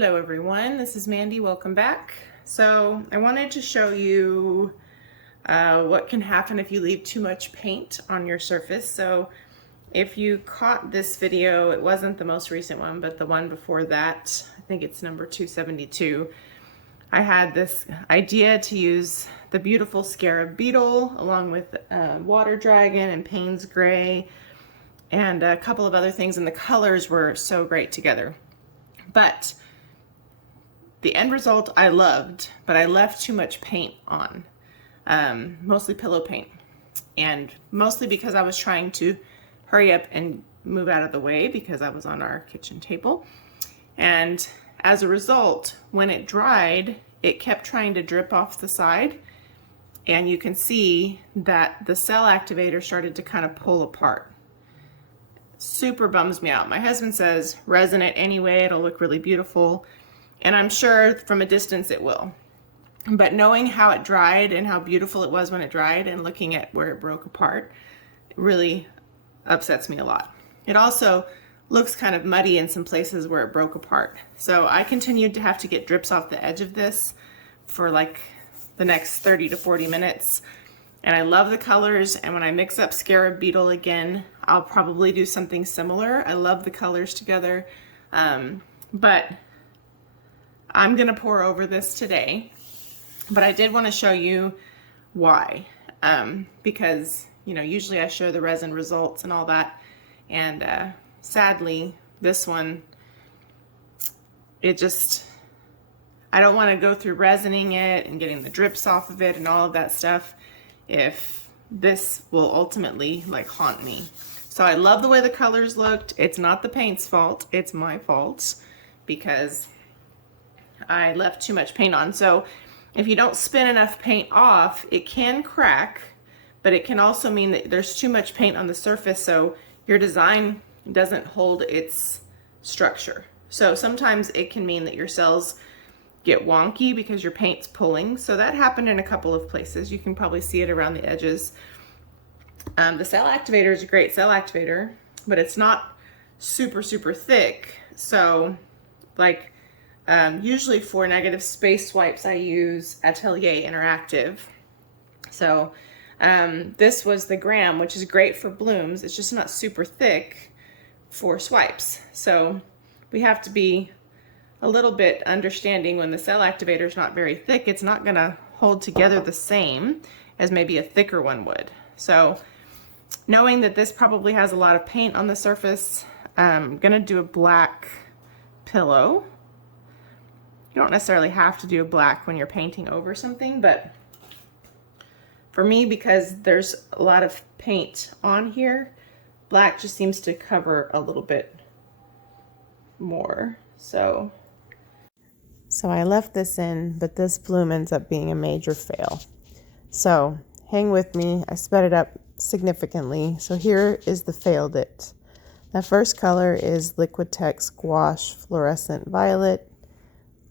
Hello everyone, this is Mandy, welcome back. So I wanted to show you what can happen if you leave too much paint on your surface. So if you caught this video, it wasn't the most recent one, but the one before that, I think it's number 272, I had this idea to use the beautiful Scarab Beetle along with Water Dragon and Payne's Gray and a couple of other things, and the colors were so great together. But the end result I loved, but I left too much paint on, mostly pillow paint, and mostly because I was trying to hurry up and move out of the way because I was on our kitchen table. And as a result, when it dried, it kept trying to drip off the side, and you can see that the cell activator started to kind of pull apart. Super bums me out. My husband says resin it anyway, it'll look really beautiful. And I'm sure from a distance it will. But knowing how it dried and how beautiful it was when it dried and looking at where it broke apart, it really upsets me a lot. It also looks kind of muddy in some places where it broke apart. So I continued to have to get drips off the edge of this for like the next 30 to 40 minutes. And I love the colors, and when I mix up Scarab Beetle again, I'll probably do something similar. I love the colors together, but I'm gonna pour over this today. But I did want to show you why, because usually I show the resin results and all that, and sadly this one, I don't want to go through resining it and getting the drips off of it and all of that stuff if this will ultimately like haunt me. So I love the way the colors looked. It's not the paint's fault, it's my fault because I left too much paint on. So if you don't spin enough paint off, it can crack, but it can also mean that there's too much paint on the surface, so your design doesn't hold its structure. So sometimes it can mean that your cells get wonky because your paint's pulling. So that happened in a couple of places. You can probably see it around the edges. The cell activator is a great cell activator, but it's not super thick. So like usually for negative space swipes I use Atelier Interactive. So this was the gram, which is great for blooms. It's just not super thick for swipes. So we have to be a little bit understanding when the cell activator is not very thick. It's not gonna hold together the same as maybe a thicker one would. So knowing that this probably has a lot of paint on the surface, I'm gonna do a black pillow. You don't necessarily have to do a black when you're painting over something, but for me, because there's a lot of paint on here, black just seems to cover a little bit more. So I left this in, but this bloom ends up being a major fail. So hang with me, I sped it up significantly. So here is the failed it. The first color is Liquitex Gouache Fluorescent Violet.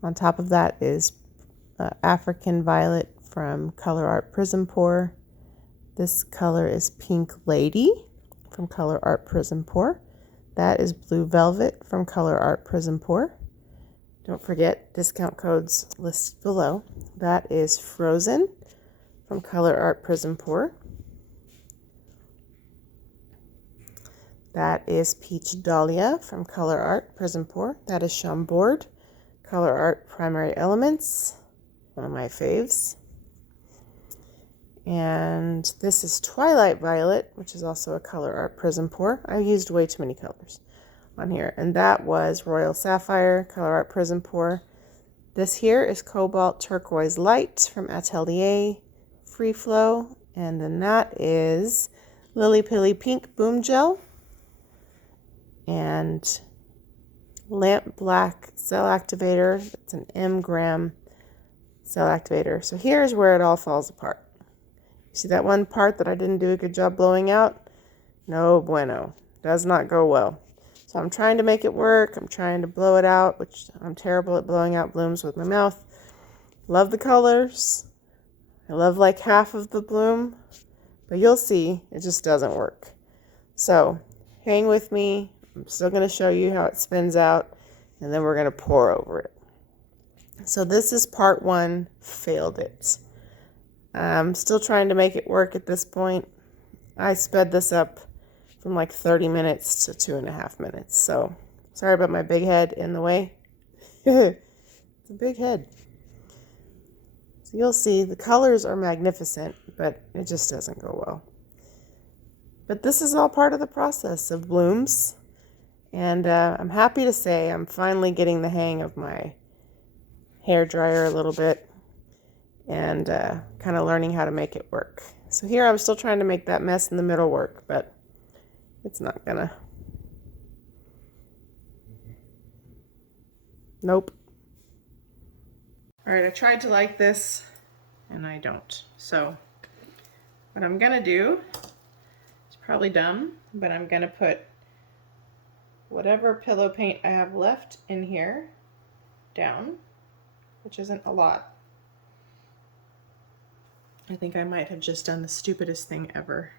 On top of that is African Violet from Colourarte PrizmPour. This color is Pink Lady from Colourarte PrizmPour. That is Blue Velvet from Colourarte PrizmPour. Don't forget discount codes listed below. That is Frozen from Colourarte PrizmPour. That is Peach Dahlia from Colourarte PrizmPour. That is Chambord, Colourarte Primary Elements, one of my faves. And this is Twilight Violet, which is also a Colourarte PrizmPour. I used way too many colors on here. And that was Royal Sapphire, Colourarte PrizmPour. This here is Cobalt Turquoise Light from Atelier, Free Flow. And then that is Lily Pily Pink Boom Gel. And Lamp Black Cell Activator. It's an M gram cell activator. So here's where it all falls apart. You see that one part that I didn't do a good job blowing out? No bueno. Does not go well. So I'm trying to make it work. I'm trying to blow it out, which I'm terrible at blowing out blooms with my mouth. Love the colors. I love like half of the bloom, but you'll see it just doesn't work. So hang with me. I'm still going to show you how it spins out, and then we're going to pour over it. So this is part one, failed it. I'm still trying to make it work at this point. I sped this up from like 30 minutes to 2.5 minutes. So sorry about my big head in the way. It's a big head. So you'll see the colors are magnificent, but it just doesn't go well. But this is all part of the process of blooms. And I'm happy to say I'm finally getting the hang of my hair dryer a little bit and kind of learning how to make it work. So here I'm still trying to make that mess in the middle work, but it's not gonna. Nope. All right, I tried to like this and I don't. So what I'm gonna do, it's probably dumb, but I'm gonna put whatever pillow paint I have left in here down, which isn't a lot. I think I might have just done the stupidest thing ever.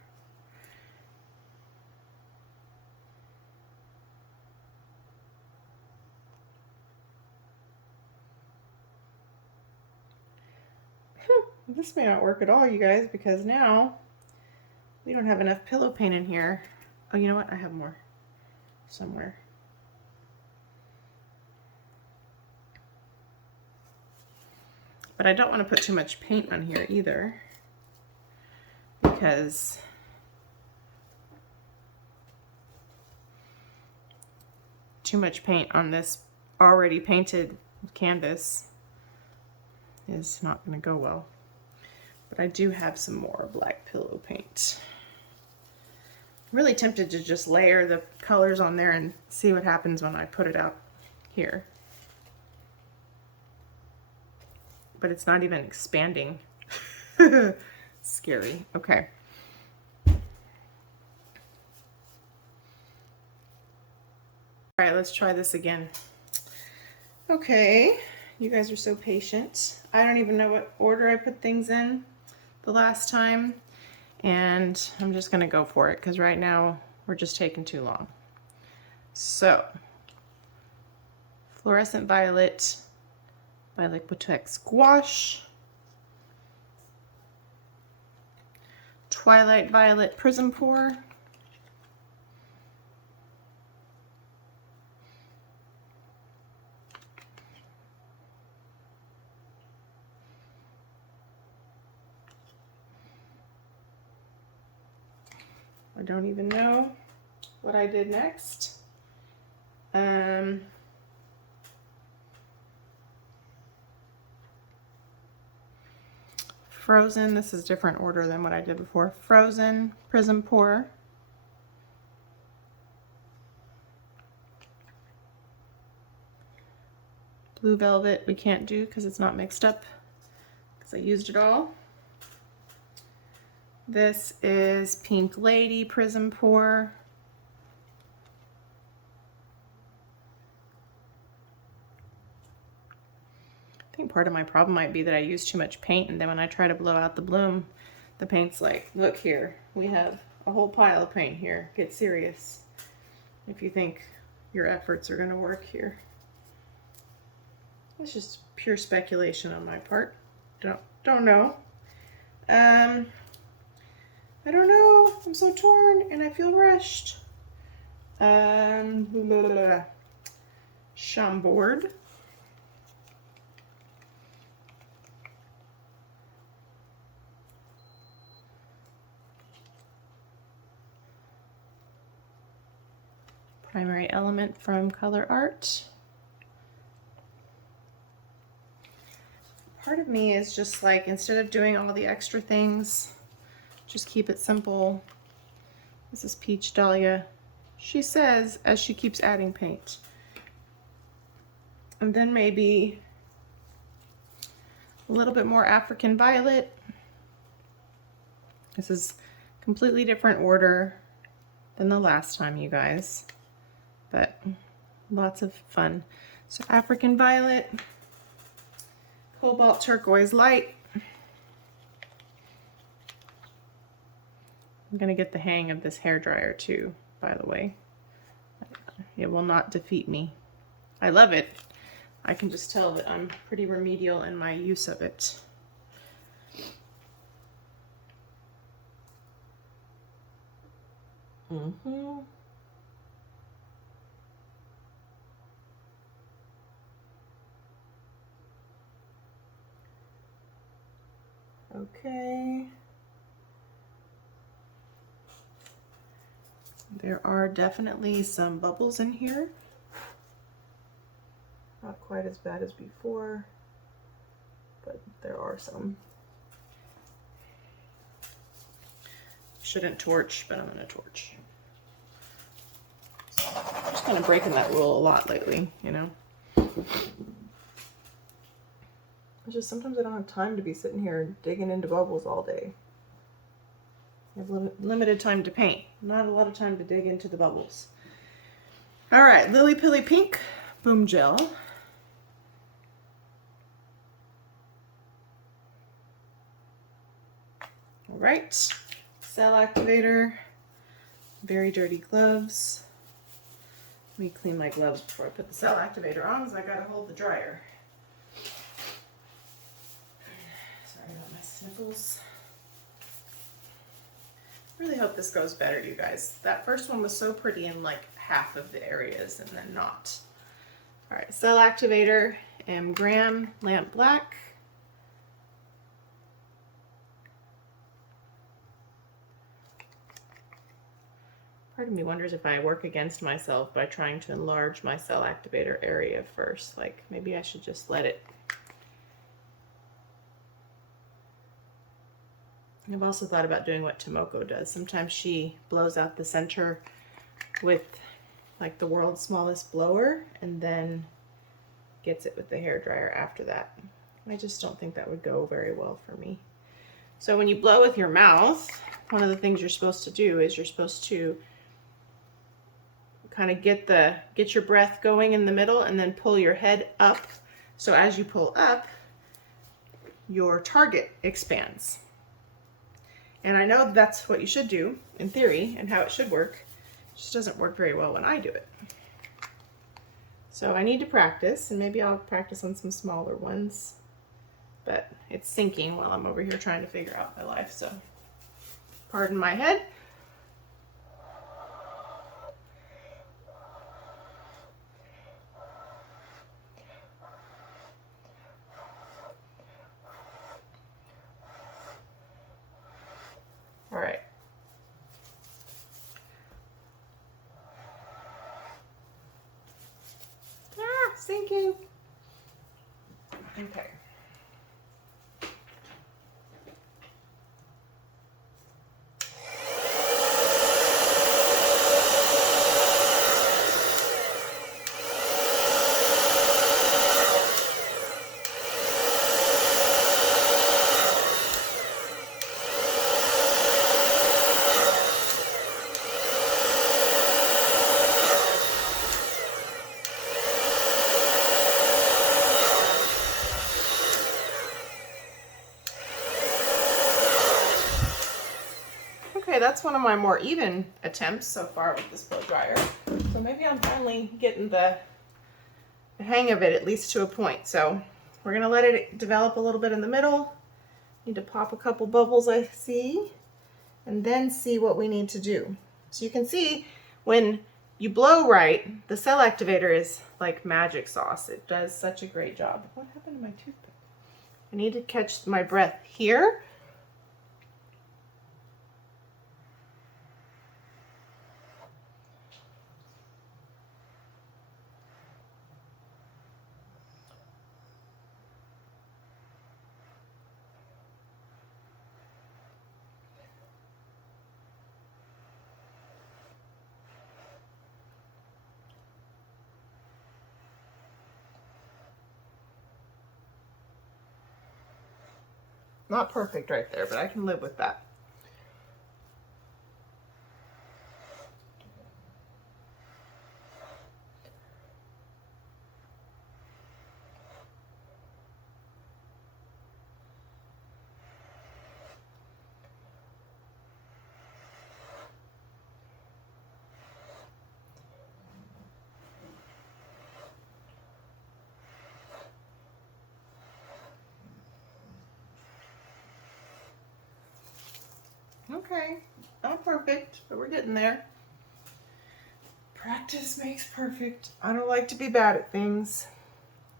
This may not work at all, you guys, because now we don't have enough pillow paint in here. Oh, you know what? I have more somewhere. But I don't want to put too much paint on here either, because too much paint on this already painted canvas is not going to go well. But I do have some more black pillow paint. I'm really tempted to just layer the colors on there and see what happens when I put it out here. But it's not even expanding. Scary. Okay. All right, let's try this again. Okay, you guys are so patient. I don't even know what order I put things in the last time, and I'm just gonna go for it because right now we're just taking too long. So, Fluorescent Violet by Liquitex Gouache, Twilight Violet PrizmPour, I don't even know what I did next. Frozen, this is different order than what I did before. Frozen, PrizmPour, Blue Velvet we can't do because it's not mixed up because I used it all. This is Pink Lady PrizmPour. I think part of my problem might be that I use too much paint, and then when I try to blow out the bloom, the paint's like, look here, we have a whole pile of paint here. Get serious if you think your efforts are going to work here. It's just pure speculation on my part. Don't know. I don't know. I'm so torn and I feel rushed. Chambord. Primary Element from Colourarte. Part of me is just like, instead of doing all the extra things, just keep it simple. This is Peach Dahlia. She says as she keeps adding paint. And then maybe a little bit more African Violet. This is completely different order than the last time, you guys, but lots of fun. So African Violet, Cobalt Turquoise Light. I'm gonna get the hang of this hair dryer too, by the way. It will not defeat me. I love it. I can just tell that I'm pretty remedial in my use of it. Okay. There are definitely some bubbles in here. Not quite as bad as before, but there are some. Shouldn't torch, but I'm gonna torch. I'm just kind of breaking that rule a lot lately, you know? It's just sometimes I don't have time to be sitting here digging into bubbles all day. I have limited time to paint, not a lot of time to dig into the bubbles. All right, Lily Pily Pink Boom Gel. All right, cell activator, very dirty gloves. Let me clean my gloves before I put the cell activator on, because I gotta hold the dryer. Sorry about my sniffles. Really hope this goes better, you guys. That first one was so pretty in like half of the areas and then not. All right, cell activator, Graham Lamp Black. Part of me wonders if I work against myself by trying to enlarge my cell activator area first. Like maybe I should just let it. I've also thought about doing what Tomoko does. Sometimes she blows out the center with like the world's smallest blower and then gets it with the hairdryer after that. I just don't think that would go very well for me. So when you blow with your mouth, one of the things you're supposed to do is you're supposed to kind of get your breath going in the middle and then pull your head up. So as you pull up, your target expands. And I know that's what you should do in theory and how it should work. It just doesn't work very well when I do it. So I need to practice, and maybe I'll practice on some smaller ones. But it's sinking while I'm over here trying to figure out my life, so pardon my head. All right. Ah, sinking. Okay. Okay, that's one of my more even attempts so far with this blow dryer. So maybe I'm finally getting the hang of it, at least to a point. So we're gonna let it develop a little bit in the middle. Need to pop a couple bubbles, I see, and then see what we need to do. So you can see when you blow right, the cell activator is like magic sauce. It does such a great job. What happened to my toothpick? I need to catch my breath here. Not perfect right there, but I can live with that. Okay, not perfect, but we're getting there. Practice makes perfect. I don't like to be bad at things.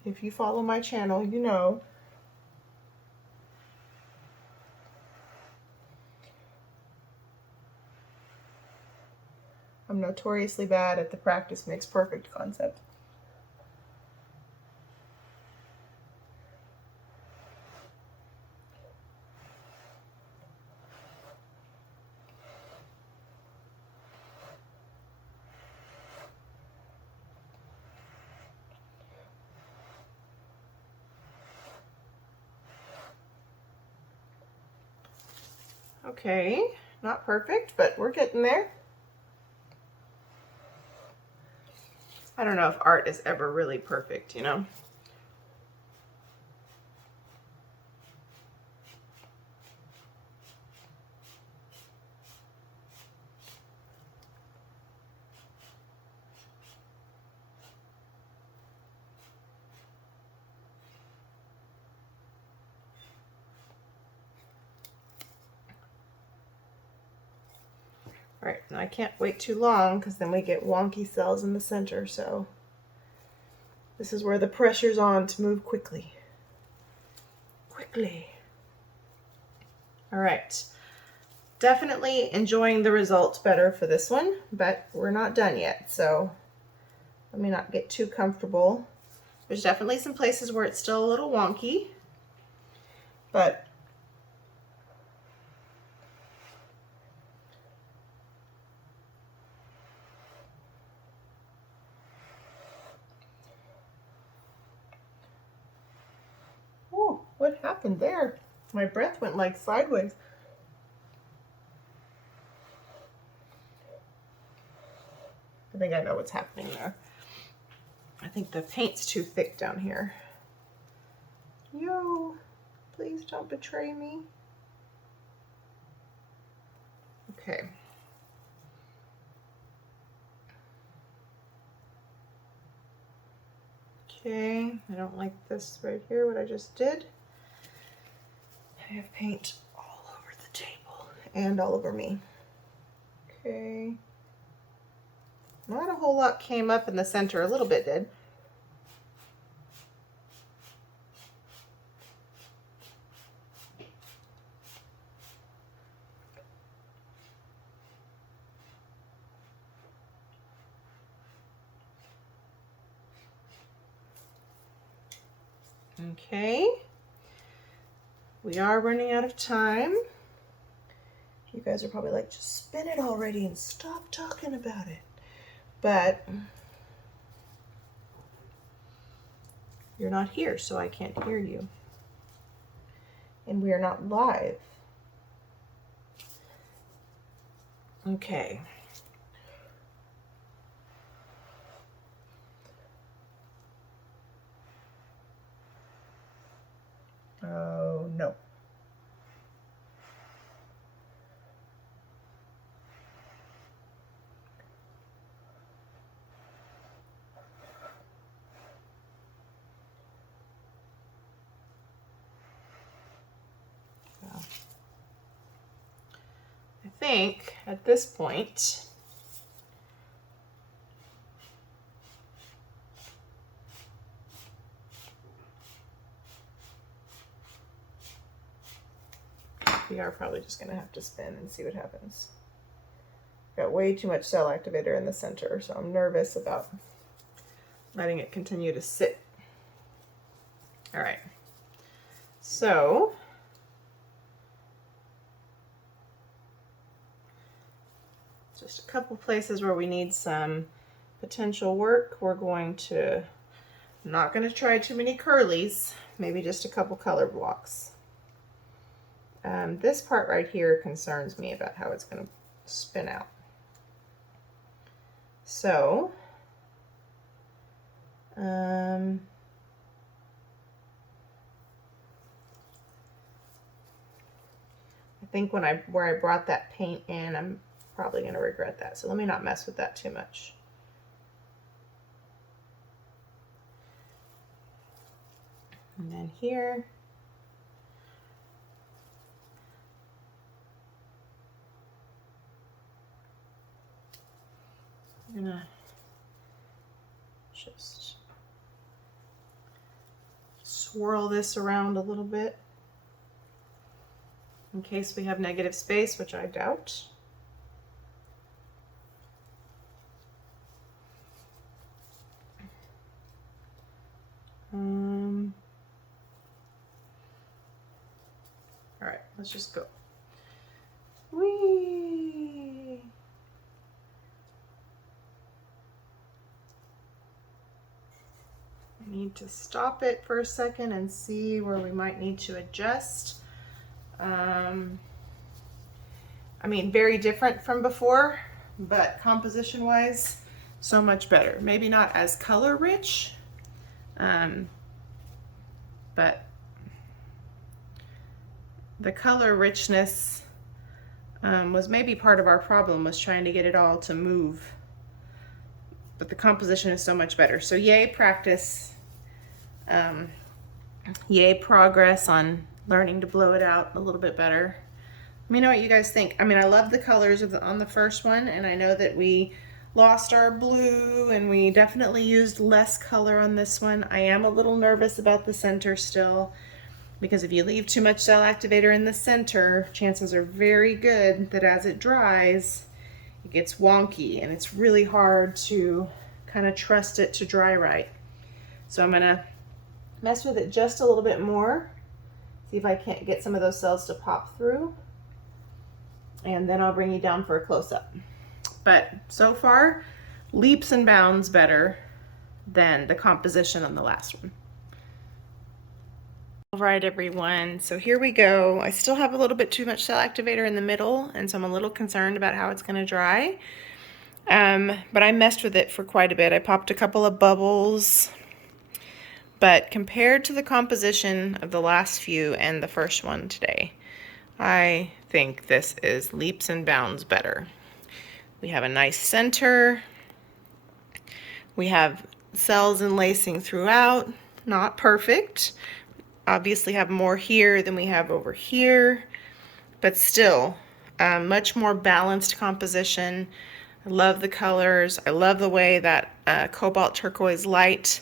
If you follow my channel, you know. I'm notoriously bad at the practice makes perfect concept. Okay, not perfect, but we're getting there. I don't know if art is ever really perfect, you know? All right, and I can't wait too long because then we get wonky cells in the center, so this is where the pressure's on to move quickly. Quickly. All right, definitely enjoying the results better for this one, but we're not done yet, so let me not get too comfortable. There's definitely some places where it's still a little wonky, but oh, what happened there? My breath went like sideways. I think I know what's happening there. I think the paint's too thick down here. Yo, please don't betray me. Okay. Okay, I don't like this right here, what I just did. I have paint all over the table and all over me. Okay. Not a whole lot came up in the center, a little bit did. Okay, we are running out of time. You guys are probably like, just spin it already and stop talking about it. But you're not here, so I can't hear you. And we are not live. Okay. Oh, no. Well, I think at this point, we are probably just going to have to spin and see what happens. Got way too much cell activator in the center, so I'm nervous about letting it continue to sit. All right, so just a couple places where we need some potential work. We're going to, I'm not going to try too many curlies, maybe just a couple color blocks. This part right here concerns me about how it's going to spin out. So, I think where I brought that paint in, I'm probably going to regret that. So let me not mess with that too much. And then here. Just swirl this around a little bit in case we have negative space, which I doubt. All right, let's just go. Whee! I need to stop it for a second and see where we might need to adjust. I mean, very different from before, but composition wise, so much better. Maybe not as color rich, but the color richness was maybe part of our problem, was trying to get it all to move. But the composition is so much better. So yay practice, yay progress on learning to blow it out a little bit better. Let me know what you guys think. I mean, I love the colors on the first one, and I know that we lost our blue and we definitely used less color on this one. I am a little nervous about the center still, because if you leave too much cell activator in the center, chances are very good that as it dries, it gets wonky and it's really hard to kind of trust it to dry right. So I'm gonna mess with it just a little bit more, see if I can't get some of those cells to pop through, and then I'll bring you down for a close-up. But so far, leaps and bounds better than the composition on the last one. All right, everyone, so here we go. I still have a little bit too much cell activator in the middle, and so I'm a little concerned about how it's gonna dry. But I messed with it for quite a bit. I popped a couple of bubbles, but compared to the composition of the last few and the first one today, I think this is leaps and bounds better. We have a nice center. We have cells and lacing throughout, not perfect. Obviously have more here than we have over here, but still much more balanced composition. I love the colors. I love the way that Cobalt Turquoise light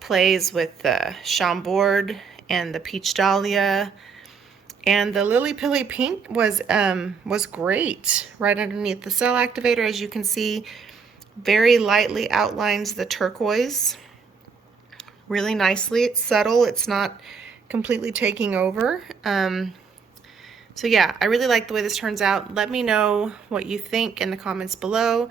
plays with the Chambord and the Peach Dahlia. And the Lily Pily Pink was great right underneath the cell activator. As you can see, very lightly outlines the turquoise really nicely. It's subtle. It's not completely taking over. So yeah, I really like the way this turns out. Let me know what you think in the comments below.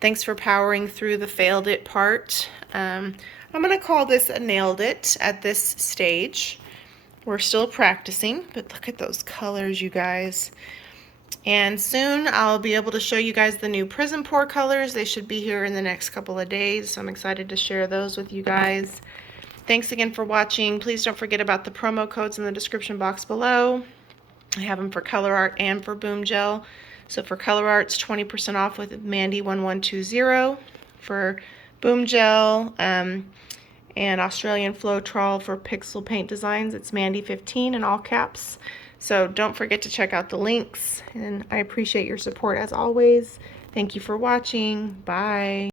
Thanks for powering through the failed it part. I'm gonna call this a nailed it at this stage. We're still practicing, but look at those colors, you guys. And soon I'll be able to show you guys the new PrizmPour colors. They should be here in the next couple of days, so I'm excited to share those with you guys. Thanks again for watching. Please don't forget about the promo codes in the description box below. I have them for Colourarte and for Boom Gel. So for Colourarte, it's 20% off with Mandy1120. For Boom Gel and Australian Floetrol for Pixel Paint Designs, it's Mandy15 in all caps. So don't forget to check out the links, and I appreciate your support as always. Thank you for watching. Bye.